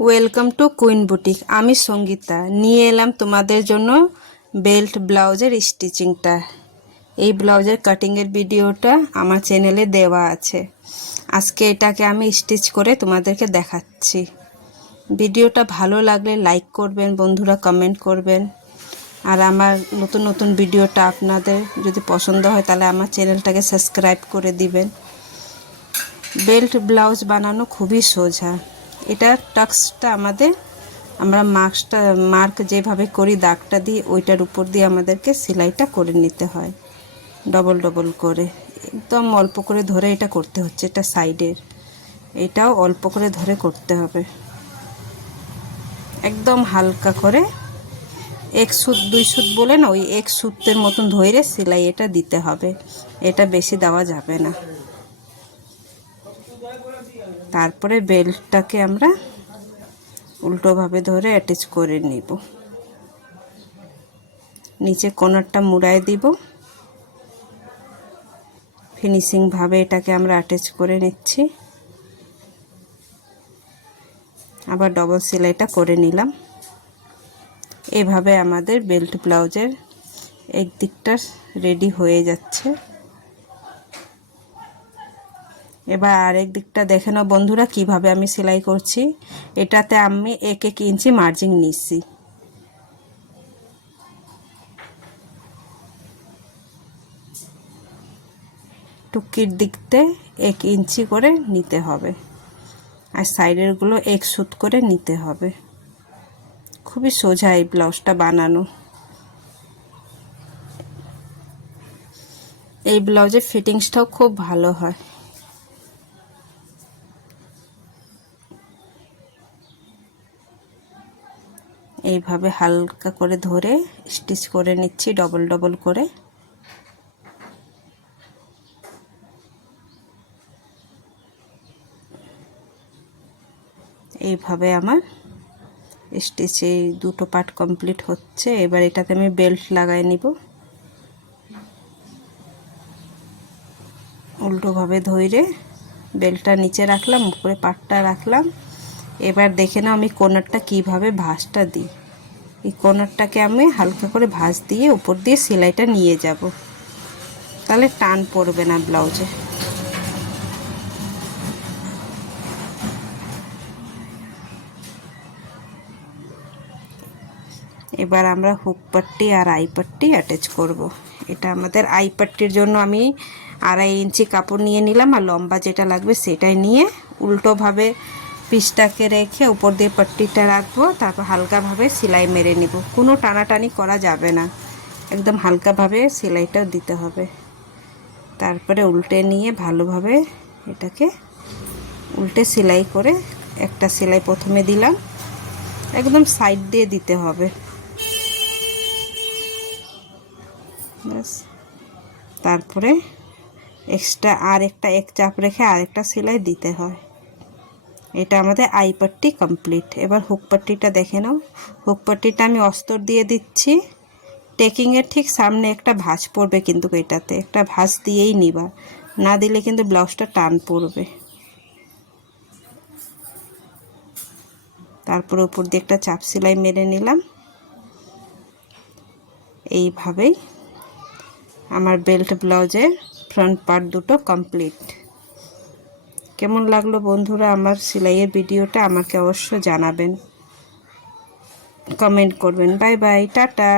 Welcome to queen boutique. আমি সঙ্গীতা নিয়ে এলাম তোমাদের জন্য বেল্ট ব্লাউজের স্টিচিংটা। এই ব্লাউজের কাটিংয়ের ভিডিওটা আমার চ্যানেলে দেওয়া আছে। আজকে এটাকে আমি স্টিচ করে তোমাদেরকে দেখাচ্ছি। ভিডিওটা ভালো লাগলে লাইক করবেন, বন্ধুরা কমেন্ট করবেন। আর আমার নতুন নতুন ভিডিওটা আপনাদের যদি পছন্দ হয় তাহলে আমার চ্যানেলটাকে সাবস্ক্রাইব করে দিবেন। বেল্ট ব্লাউজ বানানো খুবই সোজা। এটা টাক্সটা আমরা মার্ক যেভাবে করি, দাগটা দিয়ে ওইটার উপর দিয়ে আমাদেরকে সেলাইটা করে নিতে হয় ডবল ডবল করে। একদম অল্প করে ধরে এটা করতে হচ্ছে। এটা সাইডের, এটাও অল্প করে ধরে করতে হবে। একদম হালকা করে এক সুত দুই সুত বলে না, ওই এক সুতের মতন ধরে সেলাই এটা দিতে হবে। এটা বেশি দেওয়া যাবে না। তারপরে বেল্টটাকে আমরা উল্টোভাবে ধরে অ্যাটাচ করে নিব। নিচে কোণারটা মুড়ায় দিব। ফিনিশিং ভাবে এটাকে আমরা অ্যাটাচ করে নিচ্ছি। আবার ডবল সেলাইটা করে নিলাম। এভাবে আমাদের বেল্ট ব্লাউজের এক দিকটা রেডি হয়ে যাচ্ছে। এবার আরেক দিকটা দেখে নাও বন্ধুরা কিভাবে আমি সেলাই করছি। এটাতে আমি 1 ইঞ্চি মার্জিন নিচ্ছি। টুকির দিকতে 1 ইঞ্চি করে নিতে হবে, আর সাইডের গুলো 1 সুত করে নিতে হবে। খুবই সোজা এই ব্লাউজটা বানানো। এই ব্লাউজের ফিটিংসটাও খুব ভালো হয়। এইভাবে হালকা করে ধরে স্টিচ করে নিচ্ছি ডবল ডবল করে। এইভাবে আমার স্টিচে দুটো পার্ট কমপ্লিট হচ্ছে। এবার এটাতে আমি বেল্ট লাগাই নিব। উল্টোভাবে ধরে বেল্টটা নিচে রাখলাম, উপরে পাটটা রাখলাম। এবার দেখে নাও আমি কোণারটা কিভাবে ভাঁজটা দিই। এই কোণারটাকে আমি হালকা করে ভাঁজ দিয়ে উপর দিয়ে সেলাইটা নিয়ে যাব, তাহলে টান পড়বে না ব্লাউজে। এবার আমরা hook Pattabhi R I Pattabhi attach করব। এটা আমাদের আই পাট্টির জন্য আমি 2.5 ইঞ্চি কাপড় নিয়ে নিলাম, আর লম্বা যেটা লাগবে সেটাই নিয়ে উল্টোভাবে পিসটাকে রেখে উপর দিয়ে পাট্টিটা রাখবো। তারপর হালকাভাবে সেলাই মেরে নিব। কোনো টানাটানি করা যাবে না, একদম হালকাভাবে সেলাইটা দিতে হবে। তারপরে উল্টে নিয়ে ভালোভাবে এটাকে উল্টে সেলাই করে একটা সেলাই প্রথমে দিলাম, একদম সাইড দিয়ে দিতে হবে। ব্যাস, তারপরে এক্সট্রা আর একটা এক চাপ রেখে আরেকটা সেলাই দিতে হয়। এটা আমাদের আই পাট্টি কমপ্লিট। এবার হুক পাট্টিটা দেখে নাও। হুক পাট্টিটা আমি অস্তর দিয়ে দিচ্ছি। টেকিংয়ের ঠিক সামনে একটা ভাঁজ পড়বে, কিন্তু এটাতে একটা ভাঁজ দিয়েই নিবা, না দিলে কিন্তু ব্লাউজটা টান পড়বে। তারপরে উপর দিয়ে একটা চাপ সেলাই মেরে নিলাম। এইভাবেই আমার বেল্ট ব্লাউজের ফ্রন্ট পার্ট দুটো কমপ্লিট। কেমন লাগলো বন্ধুরা আমার সেলাইয়ের ভিডিওটা আমাকে অবশ্য জানাবেন, কমেন্ট করবেন। Bye bye, tata.